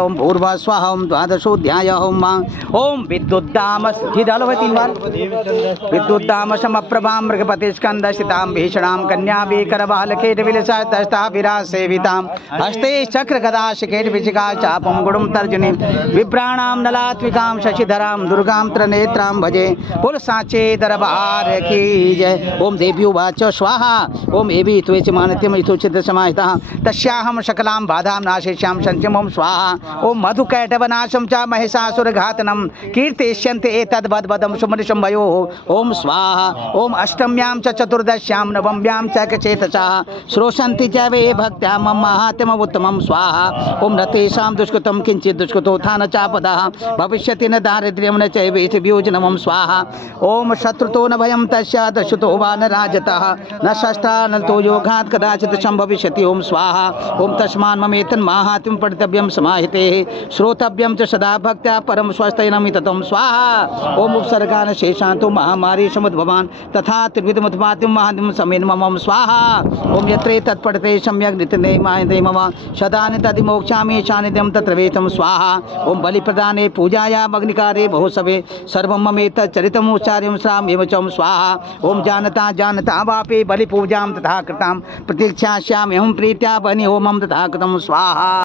ओम भूर्भुवः स्वः ओम द्वादशोऽध्याय ओम विद्युद्दाम हिदलव 3 बार विद्युद्दाम समप्रभां मृगपति स्कंदशितां भीषणां कन्याभि करबालकेट विलसतस्ता विरासेवितां हस्ते चक्र गदा शिकेट विचिका चापं गुडुं तर्जनीं विभ्राणां नलात्विकां शशिधरां दुर्गां त्रिनेत्रां भजे पुल साचे दरबार की जय। ओम देव्युवाच स्वाहा ओम एवि त्वेच मानित्यम इतोचित समाहितः तस्याहं सकलां बाधां नाशयिष्यामि सञ्चयम् ओम स्वाहा ओम मधुकैटवनाशं च महिषासुरघातनं कीर्तिष्यन्ते एतद्वद्वदं सुमनिशंभयो ओम स्वाहा ओम अष्टम्यां च चतुर्दश्यां नवम्यां च चेतसः श्रोषन्ति च वे भक्त्या मम माहात्म्यम् उत्तमं स्वाहा ओम न तेषां दुष्कृतं किञ्चित् दुष्कृतोत्थान चापदः भविष्यति न दारिद्र्यं न चैवेति वियोजनमं स्वाहा ओम शत्रुतो न भयं तस्य दशुतो वा न राजतः न शस्त्रा न तो योगात् कदाचित् संभविष्यति ओम स्वाहा ओम तस्मान् ममेतन्माहात्म्यं पठितव्यं समाहिते श्रोतव्यं च सदा भक्त्या परम स्वस्त्यनमिततं स्वाहा ओम उपसर्गान् शेषान्तो महामारी समुद्भवान् तथा त्रिविधमुत्पाद्यं महाद्यं समेन मम स्वाहा ओम यत्रे तत्पठते सम्यक् नित्यने मायते मम सदानि तदिमोक्षामि सानिध्यं तत्र वेतं स्वाहा ओम बलिप्रदाने पूजायाम् अग्निकारे बहुसवे सर्वं ममेतत् चरितमुच्चार्यं श्राम्येव च स्वाहा ओम जानता जानता वापि बलिपूजां तथा कृतां प्रतीक्षास्यामि अहं प्रीत्या बनि होमं तथा कृतं स्वाहा।